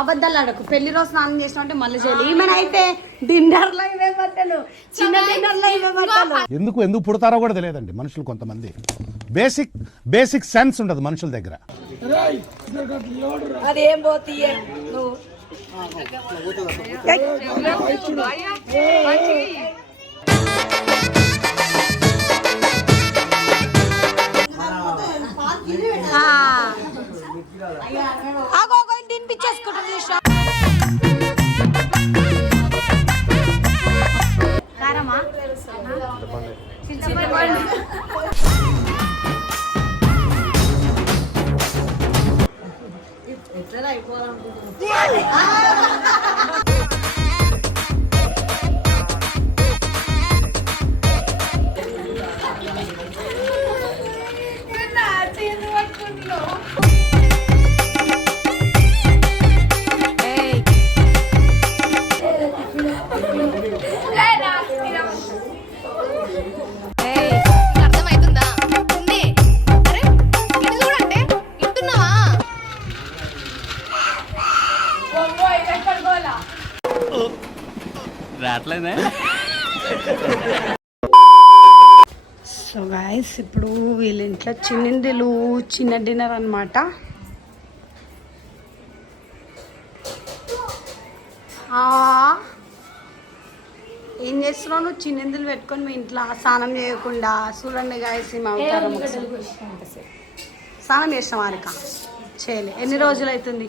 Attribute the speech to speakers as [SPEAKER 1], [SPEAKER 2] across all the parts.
[SPEAKER 1] అబద్ధాలు ఆడకు పెళ్ళి రోజు స్నానం చేసిన అంటే మళ్ళీ చేయాలి. ఈమెను అయితే డిన్నర్లో ఇవే బట్టలు. చిన్న డిన్నర్లో ఇవే బట్టలు.
[SPEAKER 2] ఎందుకు ఎందుకు పుడతారో కూడా తెలియదండి మనుషులు కొంతమంది. బేసిక్ బేసిక్ సెన్స్ ఉండదు మనుషుల దగ్గర.
[SPEAKER 3] అదేం పోతీయే నువ్వు.
[SPEAKER 1] ఆగో ఆగో, తినిపించేసుకుంటుంది చూసా కారమా? చింతపండు. ఏయ్,
[SPEAKER 4] రావట్లేదే?
[SPEAKER 1] సో గాయస్ ఇప్పుడు వీళ్ళ ఇంట్లో చిన్నిందులు చిన్న డిన్నర్ అనమాట ఏం చేస్తున్నావు? నువ్వు చిన్నిందులు పెట్టుకొని మీ ఇంట్లో స్నానం చేయకుండా చూడండి గాయస్ ఏమి అవుతారు స్నానం చేసినాం వారిక చేయలే. ఎన్ని రోజులు అవుతుంది?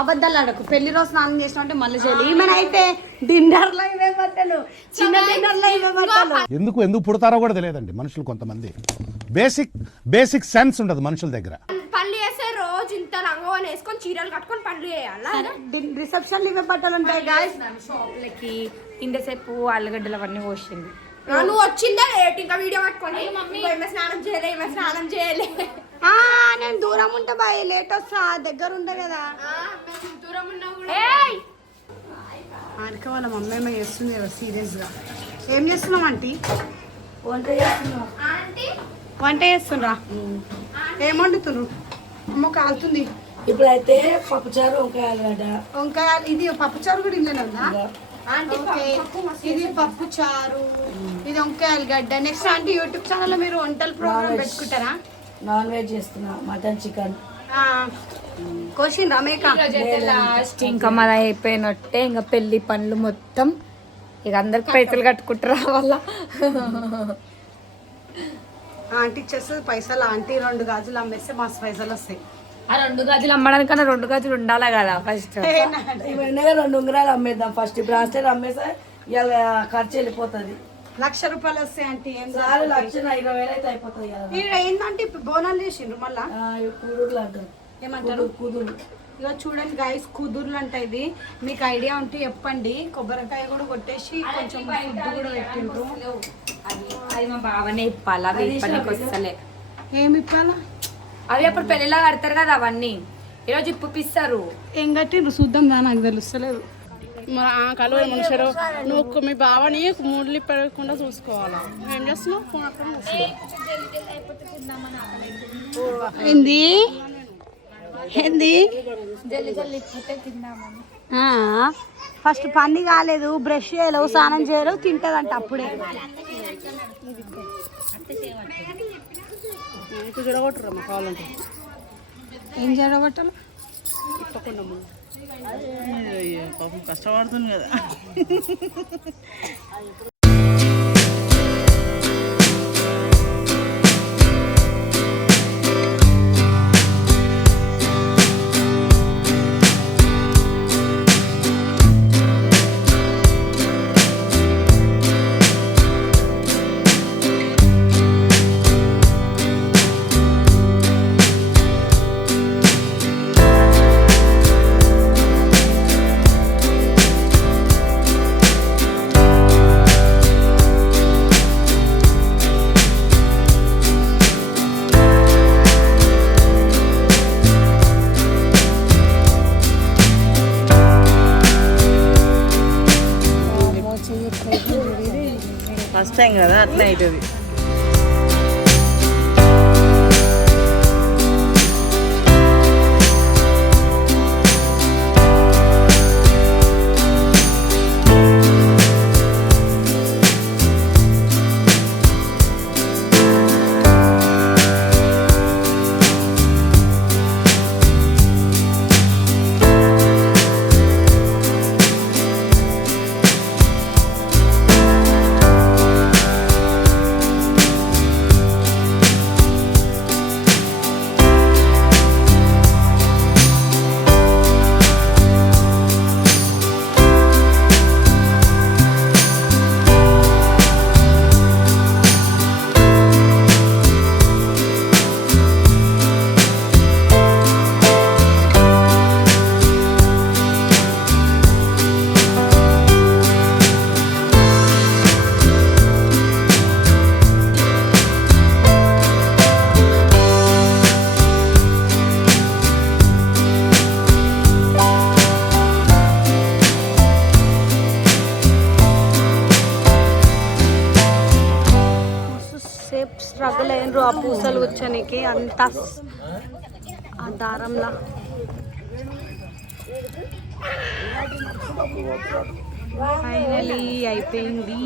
[SPEAKER 1] అబద్ధాలు ఆడకు. పెళ్ళి రోజు స్నానం చేసిన అంటే మళ్ళీ చేయాలి. ఈమెను అయితే డిన్నర్లో ఇవే బట్టలు. చిన్న డిన్నర్లో ఇవే బట్టలు.
[SPEAKER 2] ఎందుకు ఎందుకు పుడతారో కూడా తెలియదండి మనుషులు కొంతమంది. బేసిక్ బేసిక్ సెన్స్ ఉండదు మనుషుల దగ్గర.
[SPEAKER 5] పళ్ళు చేస్తే రోజు ఇంత లంగవని వేసుకొని చీరలు కట్టుకొని పళ్ళు చేయాలా?
[SPEAKER 1] రిసెప్షన్ ఇవే బట్టలు ఉంటాయి గాయస్
[SPEAKER 3] షాప్లకి. ఇంతసేపు ఆలుగడ్డలు అవన్నీ పోసింది.
[SPEAKER 5] నువ్వు వచ్చిందా లేట్. ఇంకా వీడియో పట్టుకొని. మమ్మీ. ఈమె స్నానం చేయలే స్నానం చేయలే.
[SPEAKER 1] నేను దూరం ఉంటా బాయ్ లేట్ వస్తా దగ్గర ఉంటా కదా.
[SPEAKER 5] దూరం
[SPEAKER 1] ఆడిక వాళ్ళ మమ్మీ ఏమో చేస్తుంది కదా సీరియస్గా ఏం చేస్తున్నాం ఆంటీ?
[SPEAKER 3] వంట చేస్తున్నావు
[SPEAKER 5] ఆంటీ?
[SPEAKER 1] వంట చేస్తుండ్రా? ఏం వండుతున్నారు అమ్మ కాలుతుంది.
[SPEAKER 3] ఇప్పుడైతే పప్పుచారు వంకాయ ఆలుగడ్డ
[SPEAKER 1] వంకాయ ఇది పప్పుచారు కూడా ఉందా? ఓకే. ఇది పప్పు చారు ఇది వంకాయ ఆలుగడ్డ నెక్స్ట్ ఆంటీ యూట్యూబ్ ఛానల్లో మీరు వంటల ప్రోగ్రామ్ పెట్టుకుంటారా?
[SPEAKER 3] నాన్ వెజ్ చేస్తున్నా మటన్ చికెన్.
[SPEAKER 1] ఆ, కోసిండ్రా మేక?
[SPEAKER 3] లాస్ట్ ఇంకా మన అయిపోయినట్టే ఇంకా పెళ్ళి పనులు మొత్తం. ఇక అందరికి పైసలు కట్టుకుంటారు వల్ల
[SPEAKER 1] ఆంటీ ఇచ్చేస్తుంది పైసలు ఆంటీ రెండు గాజులు అమ్మేస్తే మస్తు పైసలు వస్తాయి.
[SPEAKER 3] ఆ రెండు గాజులు అమ్మడానికన్నా రెండు గాజులు ఉండాలి కదా ఫస్ట్
[SPEAKER 6] ఇవన్నీ రెండు ఉంగరాలు అమ్మేద్దాం. ఫస్ట్ ఇప్పుడు హాస్టల్ అమ్మేసా ఇలా ఖర్చు వెళ్ళిపోతుంది.
[SPEAKER 1] లక్ష రూపాయలు వస్తాయి ఆంటీ ఏం
[SPEAKER 6] సార్ లక్ష ఇరవై వేలు అయితే అయిపోతుంది కదా.
[SPEAKER 1] ఈడ ఏంటంటే ఇప్పుడు బోనాలు చేసిండ్రు మళ్ళా?
[SPEAKER 6] కూడుర్లు అంటారు.
[SPEAKER 1] ఏమంటారు?
[SPEAKER 6] కుదురు
[SPEAKER 1] ఇక చూడండి గైస్ కుదుర్లు అంట ఇది. మీకు ఐడియా ఉంటే చెప్పండి. కొబ్బరికాయ కూడా కొట్టేసి కొంచెం ఫుడ్ కూడా పెట్టిండ్రు.
[SPEAKER 3] అది మా బావనే ఇప్పాలి అవి ఇప్పనికి వస్తలే.
[SPEAKER 1] ఏమి ఇప్పాలా?
[SPEAKER 3] అవి అప్పుడు పెళ్ళిలా కడతారు కదా అవన్నీ. ఈరోజు ఇప్పిస్తారు
[SPEAKER 1] ఏం కట్టిండ్రు? చూద్దాం దా నాకు తెలుస్తలేదు. కలువ మనుషులు నువ్వు మీ బావని మూడులు పెరగకుండా చూసుకోవాలా? ఏం చేస్తున్నావు? ఫోన్ అక్కడ ఏంది? ఏంది? ఫస్ట్ పని కాలేదు బ్రష్ చేయలేవు స్నానం చేయలేవు తింటదంట అప్పుడే. కావాలంటే? ఏం జడగొట్టాలి
[SPEAKER 6] పాపం కష్టపడుతుంది కదా. కదా అట్లా
[SPEAKER 1] అంత ఆ దారంలా. ఫైనలీ అయిపోయింది.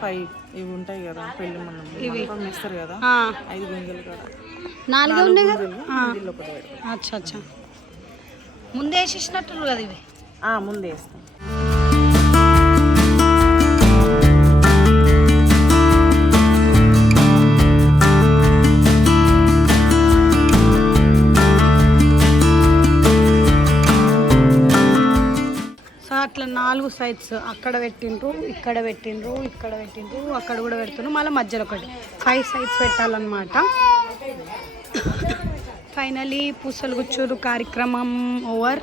[SPEAKER 4] ఫైవ్ ఇవి ఉంటాయి కదా పెళ్ళి మనం ఇవి. వేస్తారు కదా ఐదు గింజలు కూడా.
[SPEAKER 1] నాలుగే ఉన్నాయి కదా. అచ్చా అచ్చా. ముందే వేసేసినట్టు కదా ఇవి?
[SPEAKER 4] ముందే వేస్తాం.
[SPEAKER 1] అట్లా నాలుగు సైడ్స్ అక్కడ పెట్టిండ్రు ఇక్కడ పెట్టిండ్రు ఇక్కడ పెట్టిండ్రు అక్కడ కూడా పెడుతుండ్రు మళ్ళీ మధ్యలో ఒకటి. ఫైవ్ సైడ్స్ పెట్టాలన్నమాట. ఫైనలీ పూసలు గుచ్చూరు కార్యక్రమం ఓవర్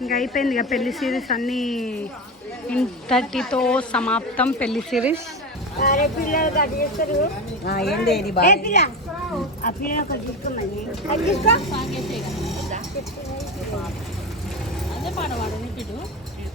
[SPEAKER 1] ఇంకా అయిపోయింది ఇక పెళ్ళి సిరీస్ అన్నీ ఇంతటితో సమాప్తం పెళ్ళి సిరీస్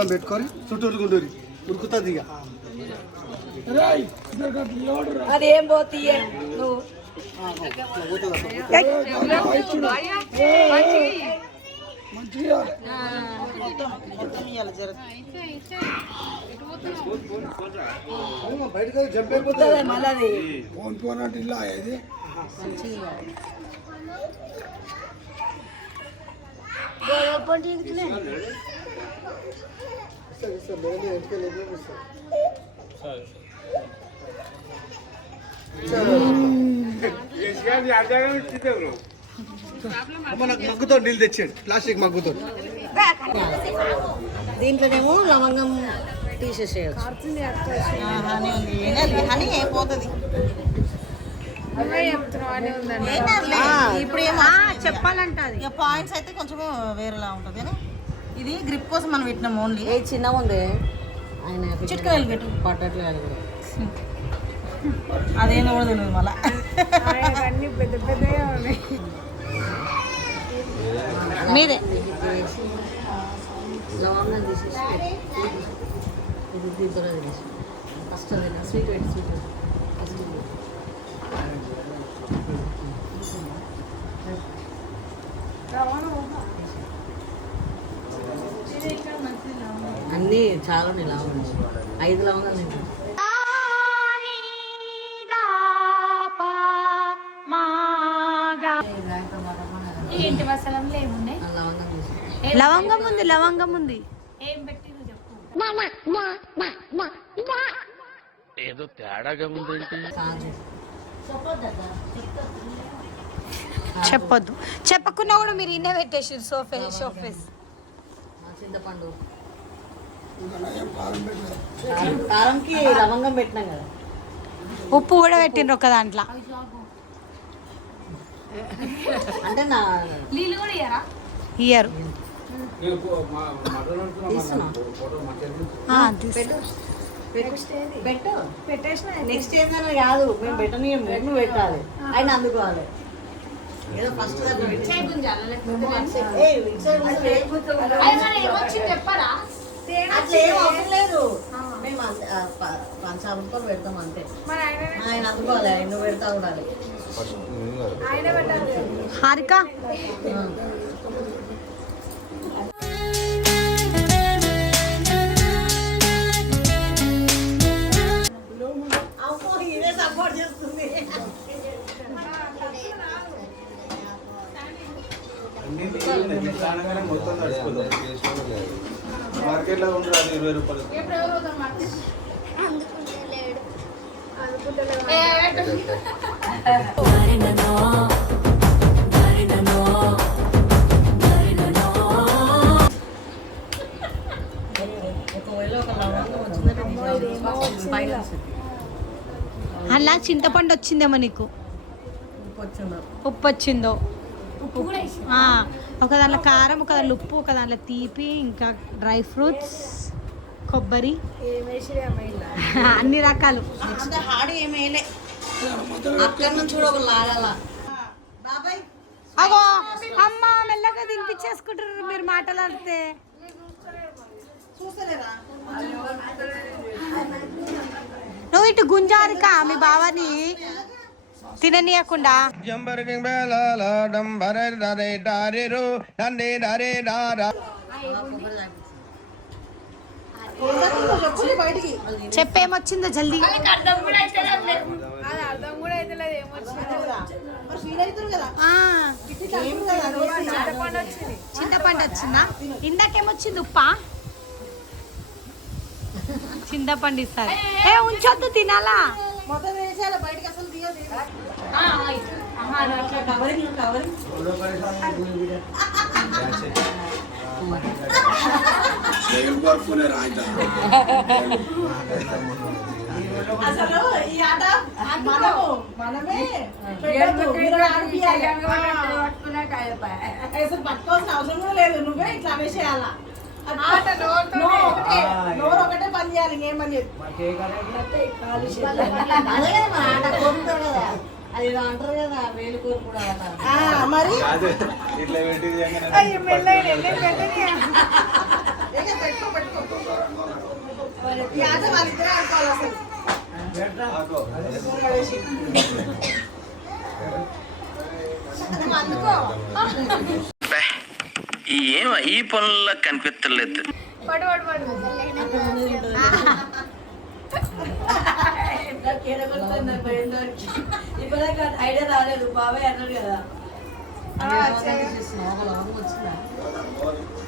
[SPEAKER 7] దండం పెట్టుకొని చుట్టూరు గుండూరి ఉరుకుతుంది ఇక.
[SPEAKER 6] అదేం పోతీయే నువ్వు.
[SPEAKER 7] బయటకు జంప్ అయిపోతుంది
[SPEAKER 6] పోతుంది మళ్ళీ
[SPEAKER 7] ఫోన్ ఫోన్ అంటే ఇలా ఇది. మగ్గుతో నీళ్ళు తెచ్చాడు ప్లాస్టిక్ మగ్గుతో
[SPEAKER 8] దీంట్లోనేమో లవంగం తీసేసేయచ్చు హనీ అయిపోతుంది ఇప్పుడు చెప్పాలంట ఇక పాయింట్స్ అయితే కొంచెం వేరేలా ఉంటుంది ఇది గ్రిప్ కోసం మనం పెట్టినాం ఓన్లీ
[SPEAKER 6] ఏ చిన్న ఉంది. ఆయన
[SPEAKER 8] చిట్కాయలు పెట్టు
[SPEAKER 6] పట్టట్లేదు
[SPEAKER 8] అదేందో కూడా తెలియదు మళ్ళా. మీదే.
[SPEAKER 6] లవంగం తీసేసి ఫస్ట్ అది స్వీట్ పెట్టి స్వీట్ అన్నీ చాలా ఉన్నాయి లవంగాలు ఐదు లవంగాలు తింటాను
[SPEAKER 3] ఇంటి మసాలంలో ఏమున్నాయి
[SPEAKER 6] లవంగం
[SPEAKER 9] ఉంది లవంగం ఉంది.
[SPEAKER 3] ఏం పెట్టి నువ్వు చెప్పు
[SPEAKER 6] కాదు
[SPEAKER 9] చెప్పొద్దు. చెప్పకున్నా కూడా మీరు ఇన్నే పెట్టేసి సోఫే షోఫేస్
[SPEAKER 6] ఆ చింతపండు కారం- కారంకి లవంగం పెట్టినాం కదా.
[SPEAKER 9] ఉప్పు కూడా పెట్టిండ్రు ఒక దాంట్లో.
[SPEAKER 6] అంటే నా
[SPEAKER 3] నీళ్ళు కూడా ఇయ్యరా?
[SPEAKER 6] పెట్టేసిన నెక్స్ట్ ఏందని కాదు. మేము పెట్టనీయం. నువ్వు పెట్టాలి. ఆయన అందుకోవాలి. ఏదో ఫస్ట్
[SPEAKER 3] ఏమొచ్చింది చెప్పరా?
[SPEAKER 6] అట్లా ఏం అవసరం లేదు. మేము పంచామృతం పెడతాం అంతే. ఆయన అందుకోవాలి ఆయన నువ్వు పెడతా ఉండాలి
[SPEAKER 9] హారిక?
[SPEAKER 10] మార్కెట్లో ఉండదు అది ఇరవై రూపాయలు.
[SPEAKER 9] అలా చింతపండు వచ్చిందేమో నీకు
[SPEAKER 6] ఉప్పు వచ్చిందో
[SPEAKER 9] ఉప్పు ఒక దాంట్లో కారం ఒక దాంట్లో ఉప్పు ఒక దాంట్లో తీపి ఇంకా డ్రై ఫ్రూట్స్ కొబ్బరి. అన్ని రకాలు. అగో అమ్మ మెల్లగా తినిపించేసుకుంటారు మీరు మాటలాడితే నువ్వు ఇటు గుంజారిక మీ బావని. తిననీయకుండా. చెప్పేమొచ్చిందో జల్దీ. చింతపండు వచ్చిందా ఇందాకేమొచ్చింది ఉప్ప చింతపండు ఇస్తారు ఏ ఉంచొద్దు తినాలా?
[SPEAKER 6] మొత్తం వేసేయాలి బయటికి అసలు అసలు ఈ ఆట మనము మనమే అసలు పట్టుకోవాల్సిన అవసరం కూడా లేదు నువ్వే ఇట్లా అనేసేయాలా నోరు ఒకటే పని చేయాలి ఏమని చెప్పి మరి?
[SPEAKER 10] ఇట్లా పెట్టి
[SPEAKER 6] ఇక పెట్టుకో పెట్టుకో. ఈ ఆట
[SPEAKER 11] ఈ పనుల్లో కనిపించలేదు
[SPEAKER 6] ఐడియా రాలేదు బాబాయ్ అన్నాడు కదా.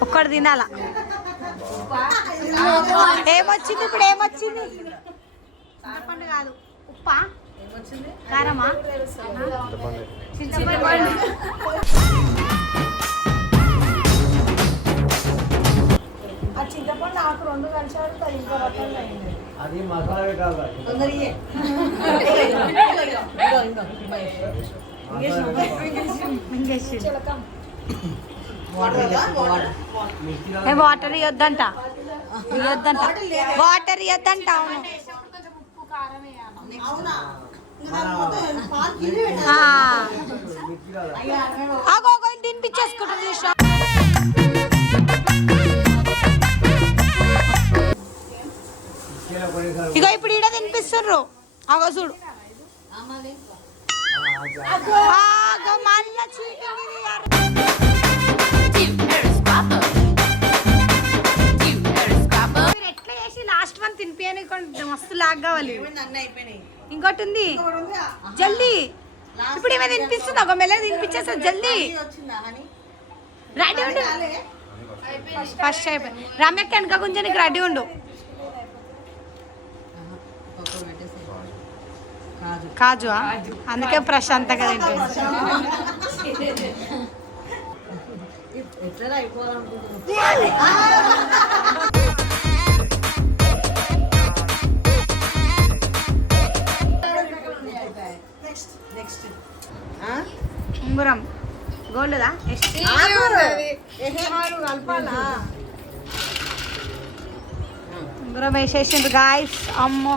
[SPEAKER 9] ఒక్కడు తినాలా? ఏమొచ్చింది ఇప్పుడు ఏమొచ్చింది? చింతపండు కాదు ఉప్పా. కారమా? చింతపండు.
[SPEAKER 6] తొందర ఇయ్యే. ఇదిగో, ఇదిగో,
[SPEAKER 9] మింగేసి
[SPEAKER 6] వాటర్ వద్దా? వాటర్.
[SPEAKER 9] ఏ వాటర్ ఇవ్వద్దంట ఇవ్వద్దంట వాటర్ ఇవ్వద్దంట అవును
[SPEAKER 6] అవునా? ఇంకా
[SPEAKER 9] ఇక ఇప్పుడు ఈడ తినిపిస్తుండ్రు అగో చూడు.
[SPEAKER 6] మళ్ళా
[SPEAKER 9] ఎట్లా చేసి లాస్ట్ వన్
[SPEAKER 8] తినిపించని మస్తు లాగ్ కావాలి. ఇంకోటి ఉంది. జల్దీ. ఇప్పుడు ఏమైనా తినిపిస్తుంది. ఒక మెల్ల తినిపించేస్తా. జల్దీ. రెడీ ఉండు. ఫస్ట్ అయిపోయి రమ్యక్క వెనక కొంచెం రెడీ ఉండు. కాజు అందుకే ప్రశాంతంగా తింటుంది. ఉంగురం. గోల్డ్దా? ఉంగురం వేసేసిండ్రు గాయస్ అమ్మో.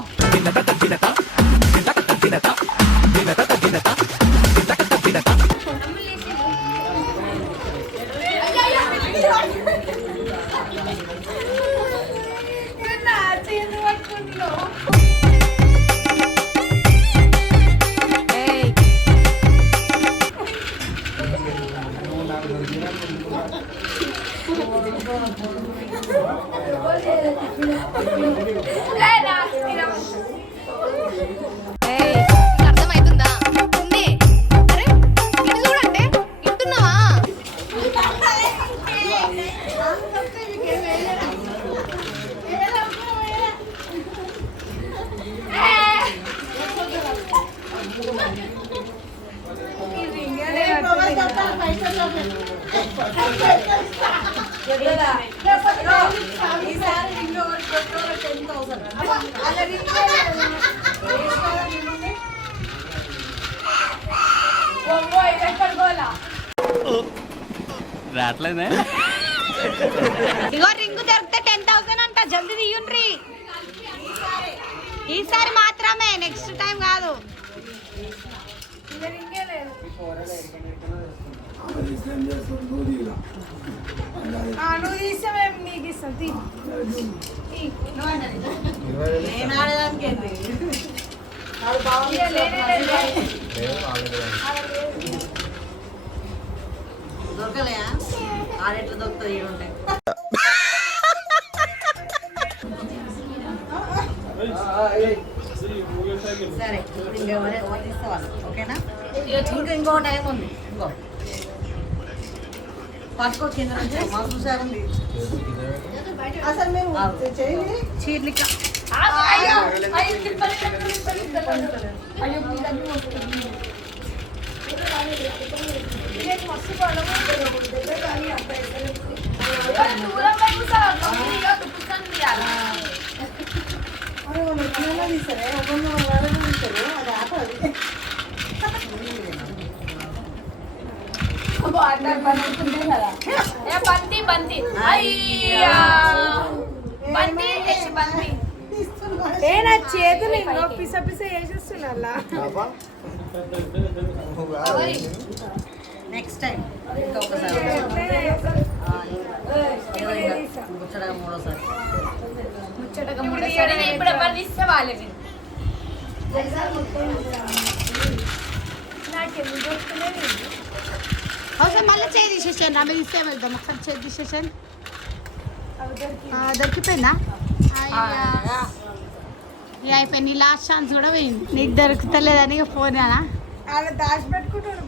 [SPEAKER 8] కాదు
[SPEAKER 6] నేను ఆడేదానికి ఏంటి బాగుంది దొరకలేయా ఆడెట్లా దొరుకుతుంది ఈడుంటే సరే ఇంకా ఇస్తావా ఓకేనా? ఇంకా ఇంకో టైం ఉంది. ఇంకో. పట్టుకో కింద నుంచి. మాకు చూసారండి అసలు మేము చేయండి
[SPEAKER 8] చీర్లిక.
[SPEAKER 6] తీసరే ఒక తీసరే అది ఆపది
[SPEAKER 3] బంతి బంతి అయ్యా బంతి బంతి
[SPEAKER 8] ఏ నా చేతులు ఇంకో పిస పిస వేసేస్తున్నా
[SPEAKER 6] నెక్స్ట్ టైం ఇంకొకసారి ముచ్చడగా మూడోసారి
[SPEAKER 3] ముచ్చటగా మూడోసారి ఇప్పుడు ఎవరు తీస్తే వాళ్ళే మీరు
[SPEAKER 8] అవసరం మళ్ళీ చేయి తీసేసాను ఆమె తీస్తే వెళ్దాం. ఒకసారి చేయి తీసేసాను దొరికిపోయిందా? ఇక అయిపోయింది నీ లాస్ట్ ఛాన్స్ కూడా పోయింది. నీకు దొరుకుతలేదని ఫోన్
[SPEAKER 10] అలా దాచిపెట్టుకుంటారు